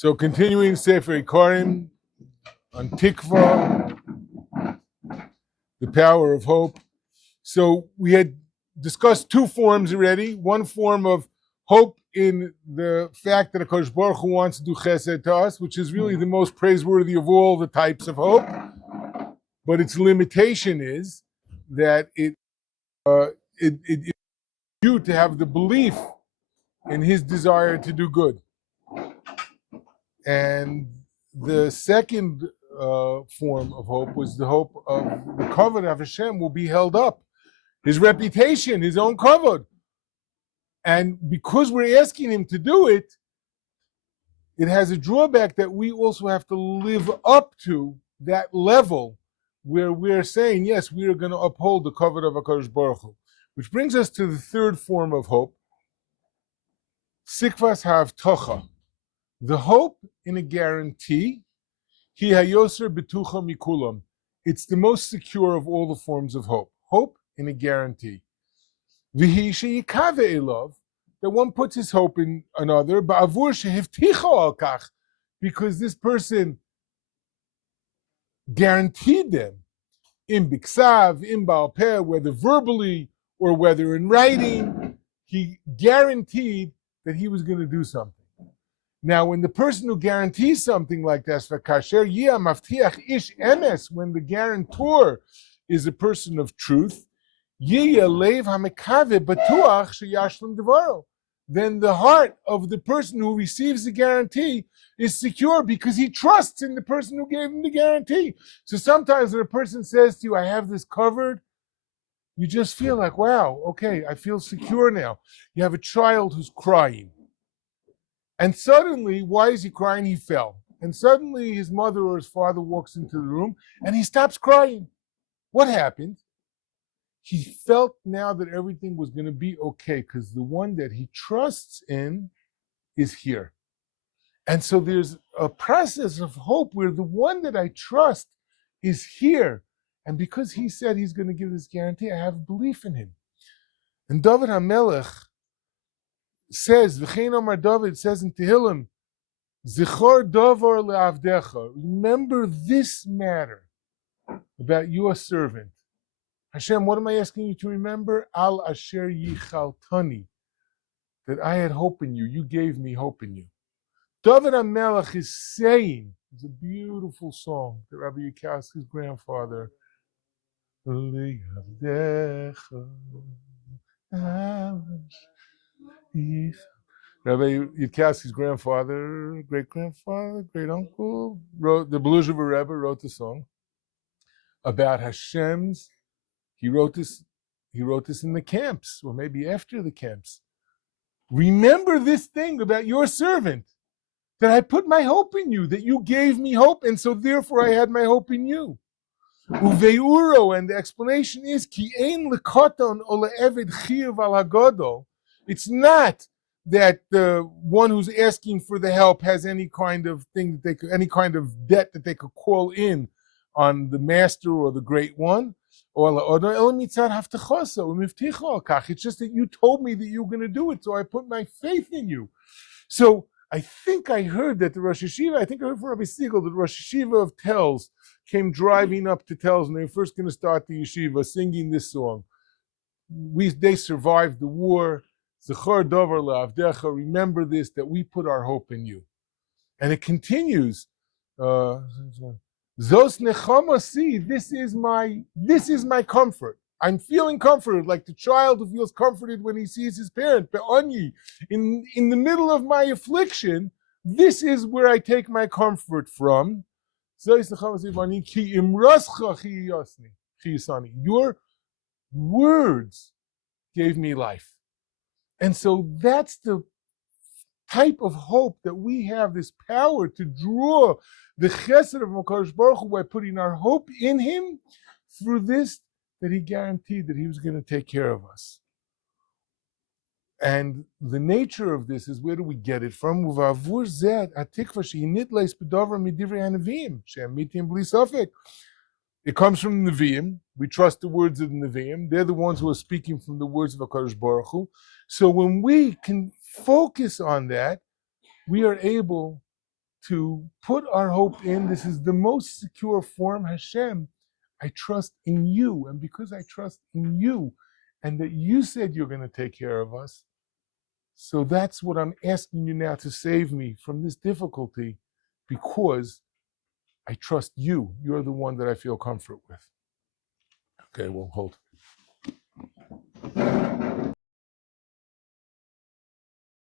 So continuing Sefer Ikarim on Tikva, the power of hope. So we had discussed two forms already. One form of hope in the fact that HaKadosh Baruch Hu wants to do chesed to us, which is really the most praiseworthy of all the types of hope. But its limitation is that it you to have the belief in his desire to do good. And the second form of hope was the hope of the kavod of Hashem will be held up, his reputation, his own kavod. And because we're asking him to do it, it has a drawback that we also have to live up to that level where we're saying, yes, we are going to uphold the kavod of HaKadosh Baruch Hu. Which brings us to the third form of hope, sikvas ha'avtocha, the hope in a guarantee. Hi hayoser betucha mikulam. It's the most secure of all the forms of hope. Hope in a guarantee. V'hi sheyikave elov, that one puts his hope in another, ba'avur shehivticha al kach, because this person guaranteed them, in biksav, in baal peh, whether verbally or whether in writing, he guaranteed that he was going to do something. Now, when the person who guarantees something like that, when the guarantor is a person of truth, then the heart of the person who receives the guarantee is secure because he trusts in the person who gave him the guarantee. So sometimes when a person says to you, I have this covered, you just feel like, wow, okay, I feel secure now. You have a child who's crying. And suddenly, why is he crying? He fell. And suddenly his mother or his father walks into the room and he stops crying. What happened? He felt now that everything was going to be okay because the one that he trusts in is here. And so there's a process of hope where the one that I trust is here. And because he said he's going to give this guarantee, I have belief in him. And David HaMelech says, V'chein Omar David says in Tehillim, Zichor Dovar le'avdecha, remember this matter about your servant. Hashem, what am I asking you to remember? Al asher yichaltani, that I had hope in you. You gave me hope in you. David HaMelech is saying, it's a beautiful song that Rabbi Yekowski's grandfather, Rabbi Yudkowski's grandfather, great-grandfather, great-uncle, wrote, the Beluzhever Rebbe wrote the song about Hashem's, he wrote this in the camps, or maybe after the camps. Remember this thing about your servant, that I put my hope in you, that you gave me hope, and so therefore I had my hope in you. Uveuro, and the explanation is, Ki ein lekoton o le'eved chiyuv al hagadol. It's not that the one who's asking for the help has any kind of thing that any kind of debt that they could call in on the master or the great one. It's just that you told me that you were going to do it, so I put my faith in you. So I think I heard that the Rosh Yeshiva, I think I heard from Rabbi Siegel, that the Rosh Yeshiva of Telz came driving up to Telz, and they were first going to start the yeshiva singing this song. They survived the war. Zechor Dover le'avdecha, remember this, that we put our hope in you. And it continues. Zos nechama, see, this is my comfort. I'm feeling comforted, like the child who feels comforted when he sees his parent. Be'onyi, in the middle of my affliction, this is where I take my comfort from. Your words gave me life. And so that's the type of hope that we have, this power to draw the chesed of HaKadosh Baruch Hu by putting our hope in him through this, that he guaranteed that he was going to take care of us. And the nature of this is, where do we get it from? It comes from the Nevi'im. We trust the words of the Nevi'im. They're the ones who are speaking from the words of HaKadosh Baruch Hu. So when we can focus on that, we are able to put our hope in. This is the most secure form. Hashem, I trust in you. And because I trust in you and that you said you're going to take care of us, so that's what I'm asking you now to save me from this difficulty, because I trust you. You're the one that I feel comfort with. Okay, well, hold.